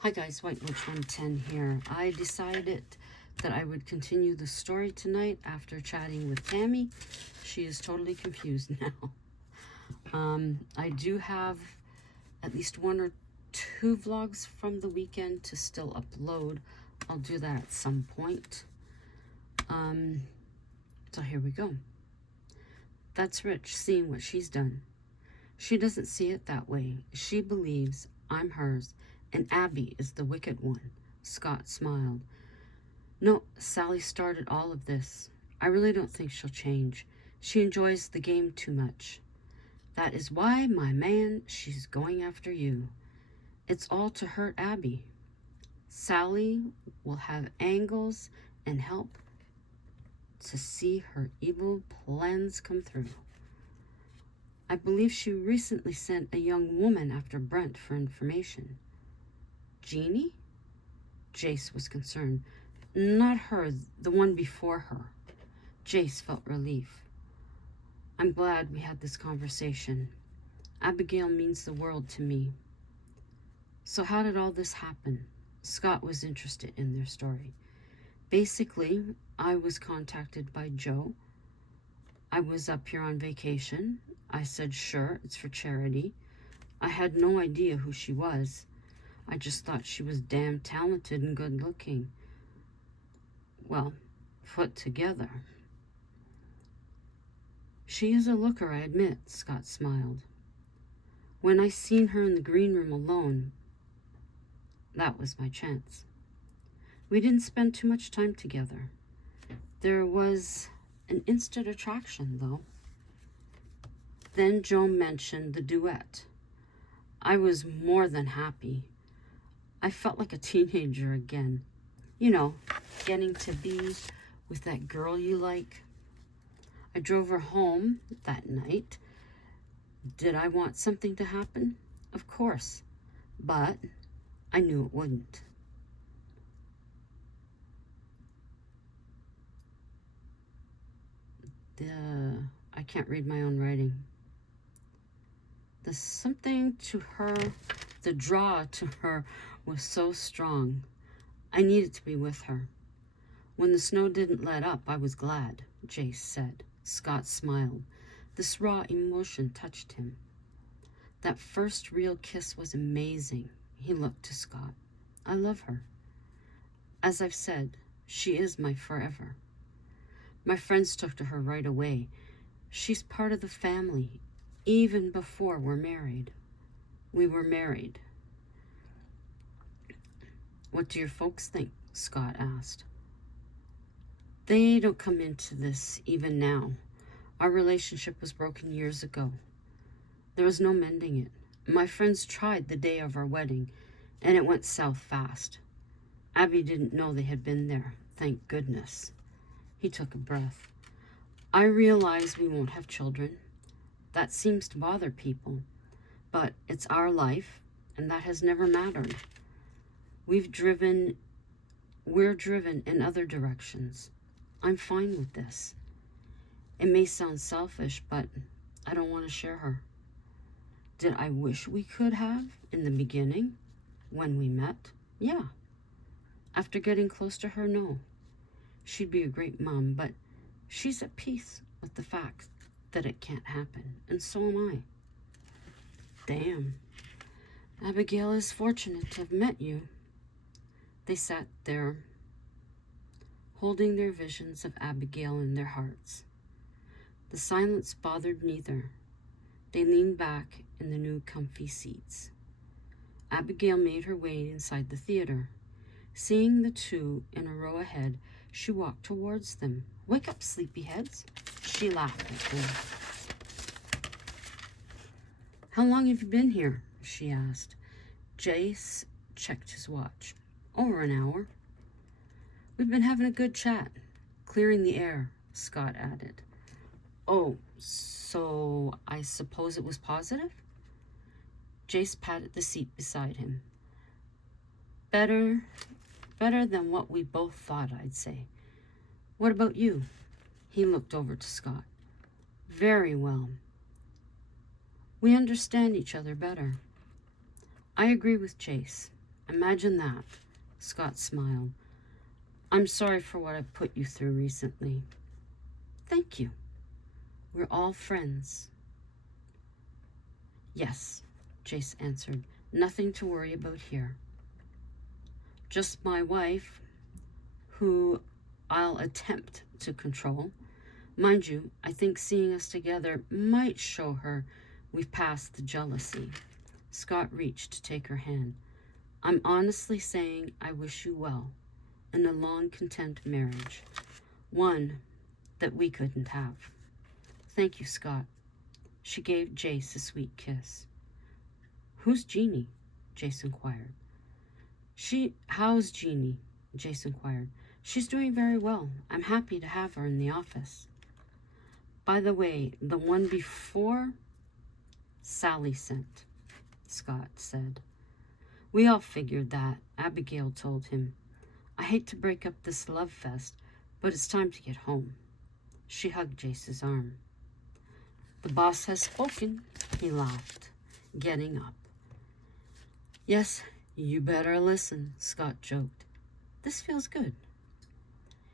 Hi guys, White Witch 110 here. I decided that I would continue the story tonight after chatting with Tammy. She is totally confused now. I do have at least one or two vlogs from the weekend to still upload. I'll do that at some point. So here we go. That's Rich seeing what she's done. She doesn't see it that way. She believes I'm hers and Abby is the wicked one. Scott smiled. No, Sally started all of this. I really don't think she'll change. She enjoys the game too much. That is why, my man, she's going after you. It's all to hurt Abby. Sally will have angles and help to see her evil plans come through. I believe she recently sent a young woman after Brent for information. Jeannie? Jace was concerned. Not her, the one before her. Jace felt relief. I'm glad we had this conversation. Abigail means the world to me. So how did all this happen? Scott was interested in their story. Basically, I was contacted by Joe. I was up here on vacation. I said, sure, it's for charity. I had no idea who she was. I just thought she was damn talented and good looking. Well, put together. She is a looker, I admit, Scott smiled. When I seen her in the green room alone, that was my chance. We didn't spend too much time together. There was an instant attraction, though. Then Joe mentioned the duet. I was more than happy. I felt like a teenager again. You know, getting to be with that girl you like. I drove her home that night. Did I want something to happen? Of course. But I knew it wouldn't. I can't read my own writing. The something to her, the draw to her was so strong. I needed to be with her. When the snow didn't let up, I was glad, Jace said. Scott smiled. This raw emotion touched him. That first real kiss was amazing. He looked to Scott. I love her. As I've said, she is my forever. My friends took to her right away. She's part of the family, even before we're married. We were married. What do your folks think? Scott asked. They don't come into this even now. Our relationship was broken years ago. There was no mending it. My friends tried the day of our wedding, and it went south fast. Abby didn't know they had been there, thank goodness. He took a breath. I realize we won't have children. That seems to bother people, but it's our life, and that has never mattered. We're driven in other directions. I'm fine with this. It may sound selfish, but I don't want to share her. Did I wish we could have in the beginning, when we met? Yeah. After getting close to her, no. She'd be a great mom, but she's at peace with the fact that it can't happen, and so am I. Damn. Abigail is fortunate to have met you. They sat there, holding their visions of Abigail in their hearts. The silence bothered neither. They leaned back in the new comfy seats. Abigail made her way inside the theater. Seeing the two in a row ahead, she walked towards them. Wake up, sleepyheads. She laughed at them. How long have you been here? She asked. Jace checked his watch. Over an hour. We've been having a good chat. Clearing the air, Scott added. Oh, so I suppose it was positive? Jace patted the seat beside him. Better than what we both thought, I'd say. What about you? He looked over to Scott. Very well. We understand each other better. I agree with Jace. Imagine that. Scott smiled. I'm sorry for what I've put you through recently. Thank you. We're all friends. Yes, Jace answered. Nothing to worry about here. Just my wife, who I'll attempt to control. Mind you, I think seeing us together might show her we've passed the jealousy. Scott reached to take her hand. I'm honestly saying I wish you well in a long, content marriage, one that we couldn't have. Thank you, Scott. She gave Jace a sweet kiss. Who's Jeannie? Jace inquired. How's Jeannie? Jace inquired. She's doing very well. I'm happy to have her in the office. By the way, the one before, Sally sent, Scott said. We all figured that, Abigail told him. I hate to break up this love fest, but it's time to get home. She hugged Jace's arm. The boss has spoken, he laughed, getting up. Yes, you better listen, Scott joked. This feels good.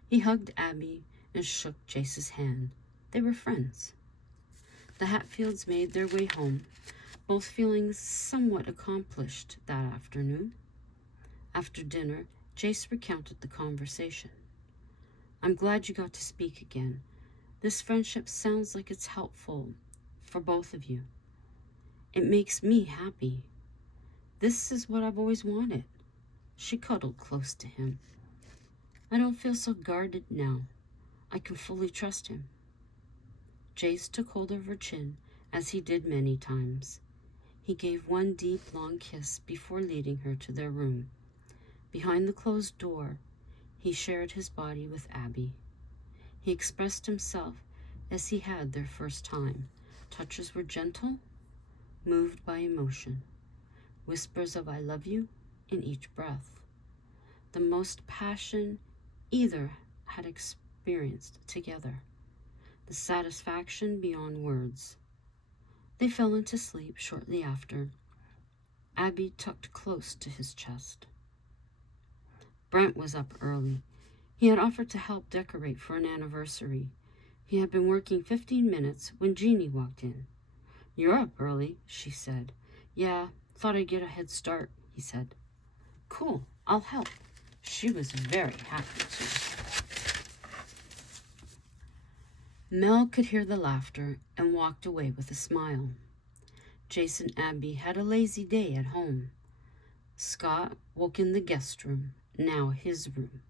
He hugged Abby and shook Jace's hand. They were friends. The Hatfields made their way home, both feeling somewhat accomplished that afternoon. After dinner, Jace recounted the conversation. I'm glad you got to speak again. This friendship sounds like it's helpful for both of you. It makes me happy. This is what I've always wanted. She cuddled close to him. I don't feel so guarded now. I can fully trust him. Jace took hold of her chin, as he did many times. He gave one deep, long kiss before leading her to their room. Behind the closed door, he shared his body with Abby. He expressed himself as he had their first time. Touches were gentle, moved by emotion. Whispers of I love you in each breath. The most passion either had experienced together. The satisfaction beyond words. They fell into sleep shortly after, Abby tucked close to his chest. Brent was up early. He had offered to help decorate for an anniversary. He had been working 15 minutes when Jeannie walked in. You're up early, she said. Yeah, thought I'd get a head start, he said. Cool, I'll help. She was very happy to. Mel could hear the laughter and walked away with a smile. Jace and Abby had a lazy day at home. Scott woke in the guest room, now his room.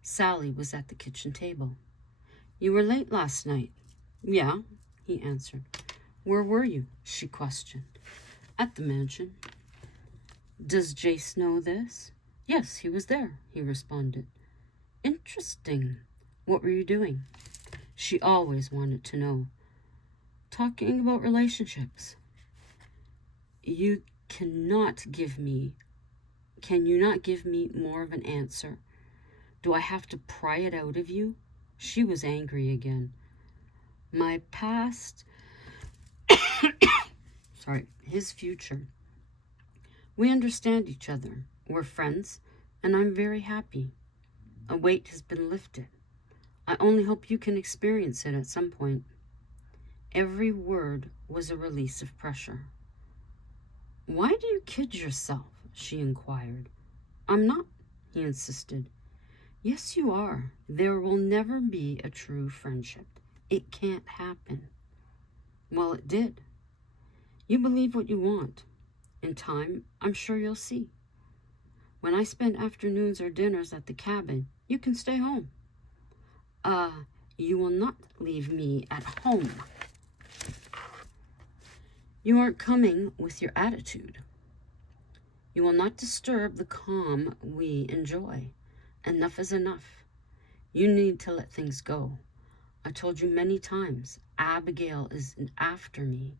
Sally was at the kitchen table. You were late last night. Yeah, he answered. Where were you? She questioned. At the mansion. Does Jace know this? Yes, he was there, he responded. Interesting. What were you doing? She always wanted to know. Talking about relationships. Can you not give me more of an answer? Do I have to pry it out of you? She was angry again. My past, his future. We understand each other. We're friends, and I'm very happy. A weight has been lifted. I only hope you can experience it at some point. Every word was a release of pressure. Why do you kid yourself? She inquired. I'm not, he insisted. Yes, you are. There will never be a true friendship. It can't happen. Well, it did. You believe what you want. In time, I'm sure you'll see. When I spend afternoons or dinners at the cabin, you can stay home. You will not leave me at home. You aren't coming with your attitude. You will not disturb the calm we enjoy. Enough is enough. You need to let things go. I told you many times, Abigail is after me.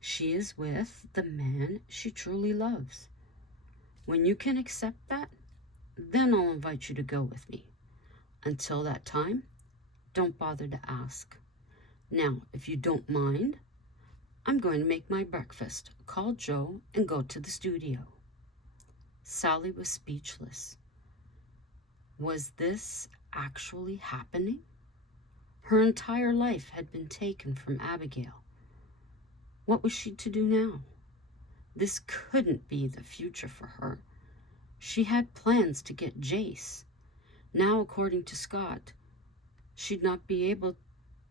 She is with the man she truly loves. When you can accept that, then I'll invite you to go with me. Until that time, don't bother to ask. Now, if you don't mind, I'm going to make my breakfast, call Joe, and go to the studio. Sally was speechless. Was this actually happening? Her entire life had been taken from Abigail. What was she to do now? This couldn't be the future for her. She had plans to get Jace. Now, according to Scott, she'd not be able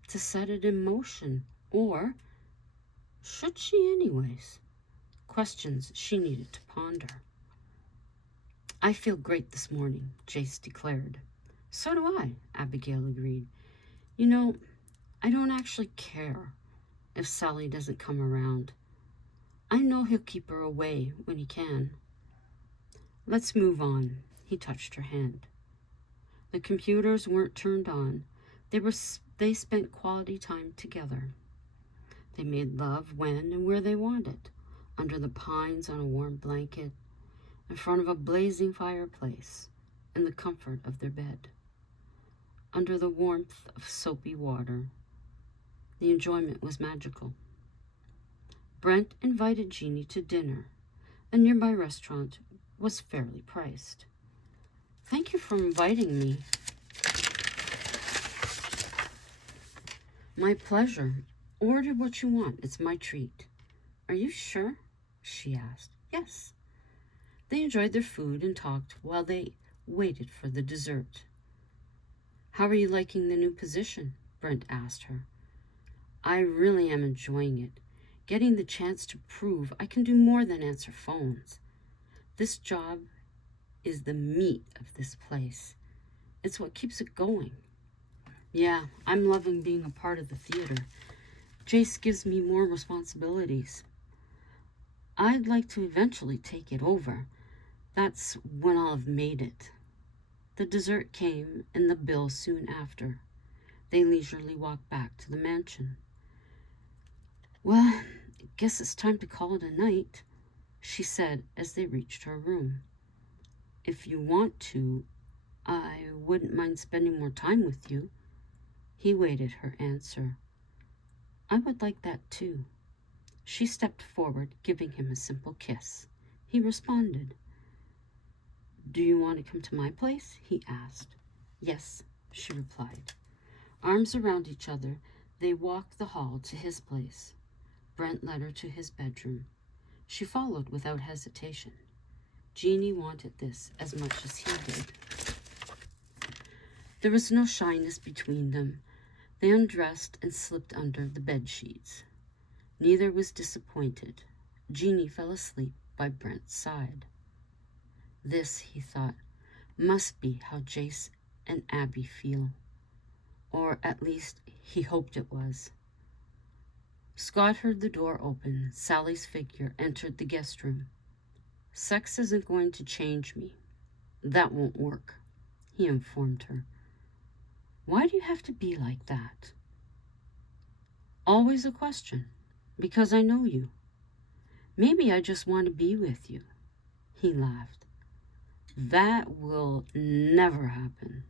to set it in motion. Or should she anyways? Questions she needed to ponder. I feel great this morning, Jace declared. So do I, Abigail agreed. You know, I don't actually care if Sally doesn't come around. I know he'll keep her away when he can. Let's move on. He touched her hand. The computers weren't turned on. They spent quality time together. They made love when and where they wanted, under the pines on a warm blanket, in front of a blazing fireplace, in the comfort of their bed, under the warmth of soapy water. The enjoyment was magical. Brent invited Jeannie to dinner. A nearby restaurant was fairly priced. Thank you for inviting me. My pleasure. Order what you want. It's my treat. Are you sure? She asked. Yes. They enjoyed their food and talked while they waited for the dessert. How are you liking the new position? Brent asked her. I really am enjoying it. Getting the chance to prove I can do more than answer phones. This job is the meat of this place. It's what keeps it going. Yeah, I'm loving being a part of the theater. Jace gives me more responsibilities. I'd like to eventually take it over. That's when I'll have made it. The dessert came and the bill soon after. They leisurely walked back to the mansion. Well, I guess it's time to call it a night, she said as they reached her room. If you want to, I wouldn't mind spending more time with you. He waited her answer. I would like that too. She stepped forward, giving him a simple kiss. He responded. Do you want to come to my place? He asked. Yes, she replied. Arms around each other, they walked the hall to his place. Brent led her to his bedroom. She followed without hesitation. Jeannie wanted this as much as he did. There was no shyness between them. They undressed and slipped under the bed sheets. Neither was disappointed. Jeannie fell asleep by Brent's side. This, he thought, must be how Jace and Abby feel. Or at least he hoped it was. Scott heard the door open. Sally's figure entered the guest room. Sex isn't going to change me. That won't work, he informed her. Why do you have to be like that? Always a question. Because I know you. Maybe I just want to be with you. He laughed. That will never happen.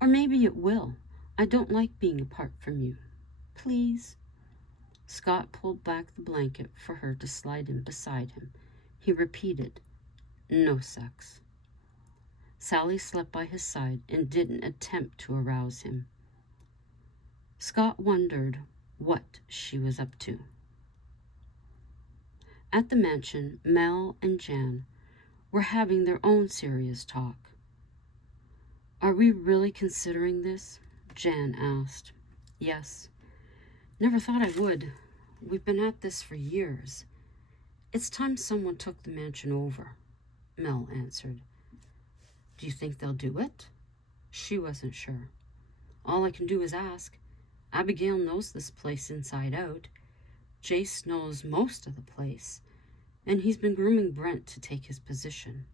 Or maybe it will. I don't like being apart from you. Please. Scott pulled back the blanket for her to slide in beside him. He repeated, no sex. Sally slept by his side and didn't attempt to arouse him. Scott wondered what she was up to. At the mansion, Mel and Jan were having their own serious talk. Are we really considering this? Jan asked. Yes. Never thought I would. We've been at this for years. It's time someone took the mansion over, Mel answered. Do you think they'll do it? She wasn't sure. All I can do is ask. Abigail knows this place inside out. Jace knows most of the place, and he's been grooming Brent to take his position.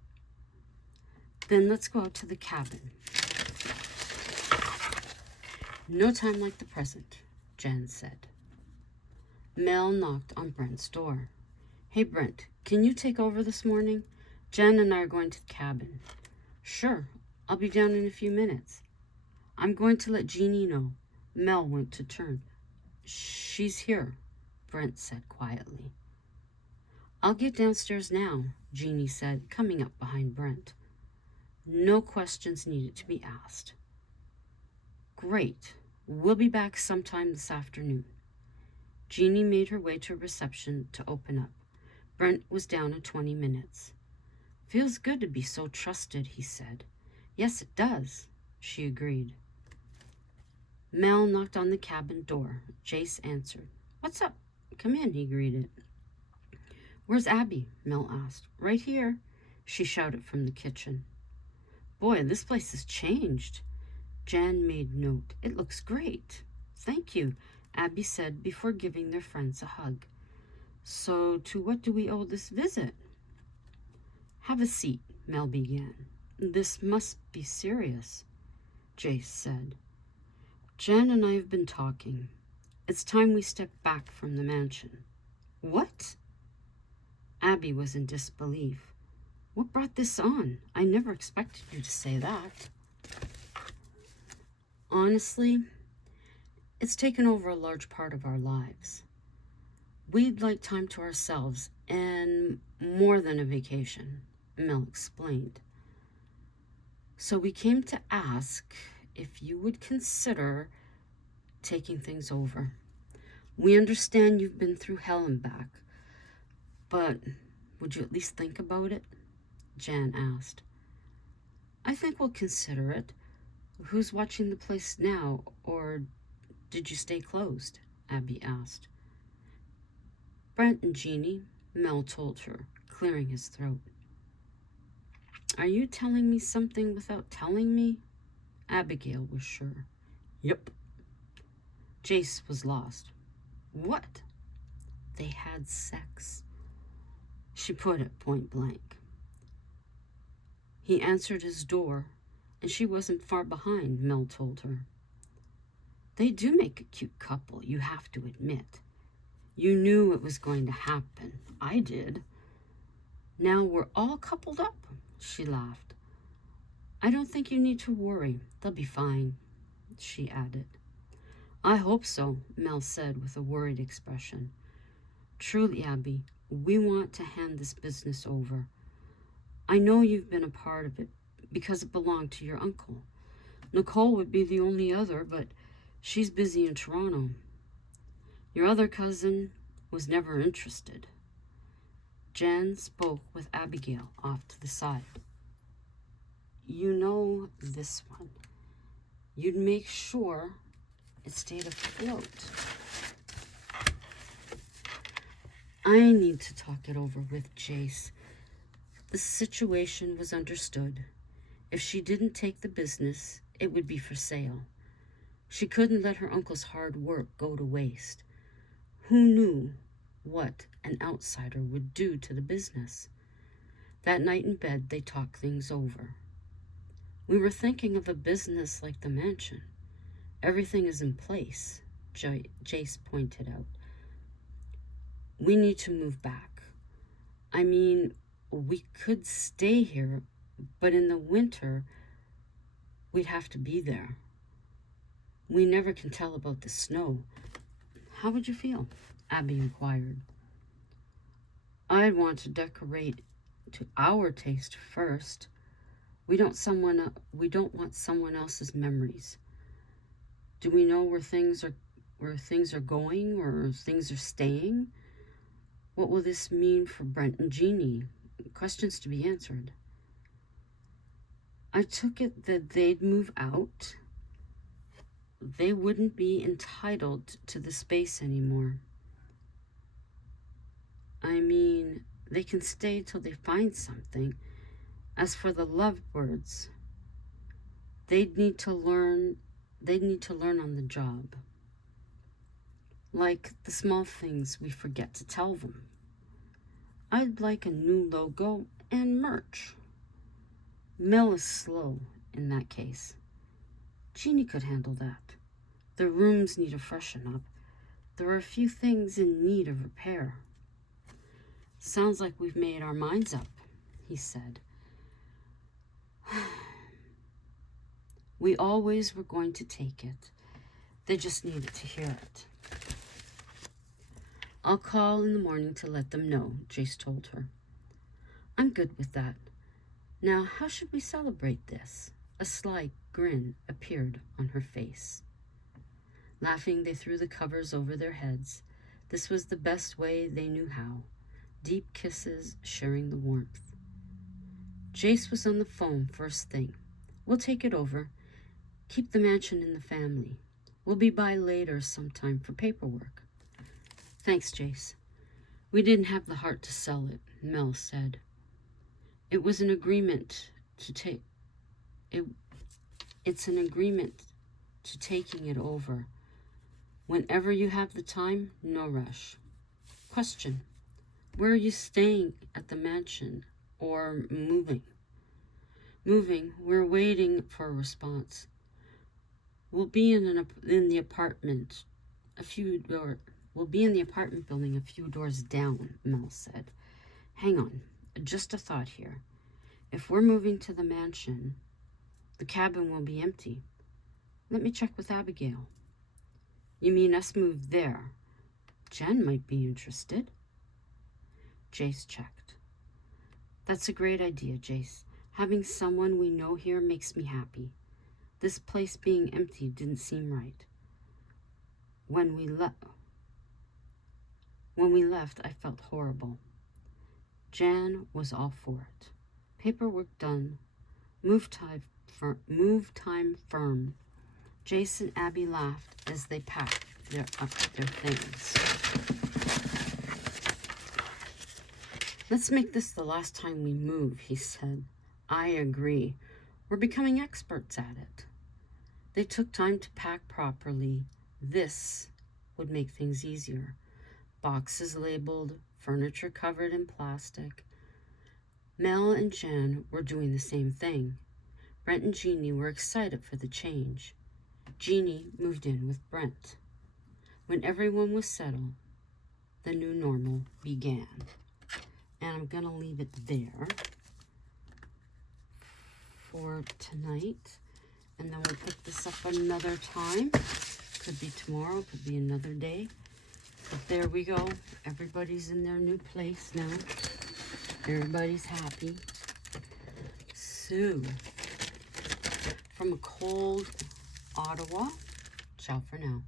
Then let's go out to the cabin. No time like the present, Jan said. Mel knocked on Brent's door. Hey, Brent, can you take over this morning? Jan and I are going to the cabin. Sure, I'll be down in a few minutes. I'm going to let Jeannie know. Mel went to turn. She's here, Brent said quietly. I'll get downstairs now, Jeannie said, coming up behind Brent. No questions needed to be asked. Great. We'll be back sometime this afternoon. Jeannie made her way to reception to open up. Brent was down in 20 minutes. Feels good to be so trusted, he said. Yes, it does, she agreed. Mel knocked on the cabin door. Jace answered. What's up? Come in, he greeted. Where's Abby? Mel asked. Right here, she shouted from the kitchen. Boy, this place has changed. Jan made note. It looks great. Thank you, Abby said before giving their friends a hug. So, to what do we owe this visit? Have a seat, Mel began. This must be serious, Jace said. Jan and I have been talking. It's time we step back from the mansion. What? Abby was in disbelief. What brought this on? I never expected you to say that. Honestly, it's taken over a large part of our lives. We'd like time to ourselves and more than a vacation, Mel explained. So we came to ask if you would consider taking things over. We understand you've been through hell and back, but would you at least think about it? Jan asked. I think we'll consider it. Who's watching the place now, or did you stay closed? Abby asked. Brent and Jeannie, Mel told her, clearing his throat. Are you telling me something without telling me? Abigail was sure. Yep. Jace was lost. What? They had sex. She put it point blank. He answered his door, and she wasn't far behind, Mel told her. They do make a cute couple, you have to admit. You knew it was going to happen. I did. Now we're all coupled up, she laughed. I don't think you need to worry. They'll be fine, she added. I hope so, Mel said with a worried expression. Truly, Abby, we want to hand this business over. I know you've been a part of it because it belonged to your uncle. Nicole would be the only other, but she's busy in Toronto. Your other cousin was never interested. Jan spoke with Abigail off to the side. You know this one. You'd make sure it stayed afloat. I need to talk it over with Jace. The situation was understood. If she didn't take the business, it would be for sale. She couldn't let her uncle's hard work go to waste. Who knew what an outsider would do to the business? That night in bed, they talked things over. We were thinking of a business like the mansion. Everything is in place, Jace pointed out. We need to move back. I mean, we could stay here, but in the winter, we'd have to be there. We never can tell about the snow. How would you feel? Abby inquired. I'd want to decorate to our taste first. We don't want someone else's memories. Do we know where things are going or things are staying? What will this mean for Brent and Jeannie? Questions to be answered. I took it that they'd move out. They wouldn't be entitled to the space anymore. I mean, they can stay till they find something. As for the lovebirds, they'd need to learn on the job. Like the small things we forget to tell them. I'd like a new logo and merch. Mel is slow in that case. Jeannie could handle that. The rooms need a freshen up. There are a few things in need of repair. Sounds like we've made our minds up, he said. We always were going to take it. They just needed to hear it. I'll call in the morning to let them know, Jace told her. I'm good with that. Now, how should we celebrate this? A sly grin appeared on her face. Laughing, they threw the covers over their heads. This was the best way they knew how. Deep kisses, sharing the warmth. Jace was on the phone first thing. We'll take it over. Keep the mansion in the family. We'll be by later sometime for paperwork. Thanks, Jace. We didn't have the heart to sell it, Mel said. It was an agreement to take... It's an agreement to taking it over. Whenever you have the time, no rush. Question. Where are you staying at the mansion or moving? Moving. We're waiting for a response. We'll be in the apartment We'll be in the apartment building a few doors down, Mel said. Hang on. Just a thought here. If we're moving to the mansion, the cabin will be empty. Let me check with Abigail. You mean us move there? Jen might be interested. Jace checked. That's a great idea, Jace. Having someone we know here makes me happy. This place being empty didn't seem right. When we left, I felt horrible. Jan was all for it. Paperwork done. Move time firm. Jace and Abby laughed as they packed up their things. Let's make this the last time we move, he said. I agree. We're becoming experts at it. They took time to pack properly. This would make things easier. Boxes labeled, furniture covered in plastic. Mel and Jen were doing the same thing. Brent and Jeannie were excited for the change. Jeannie moved in with Brent. When everyone was settled, the new normal began. And I'm going to leave it there for tonight. And then we'll pick this up another time. Could be tomorrow, could be another day. But there we go. Everybody's in their new place now. Everybody's happy. So, from a cold Ottawa, ciao for now.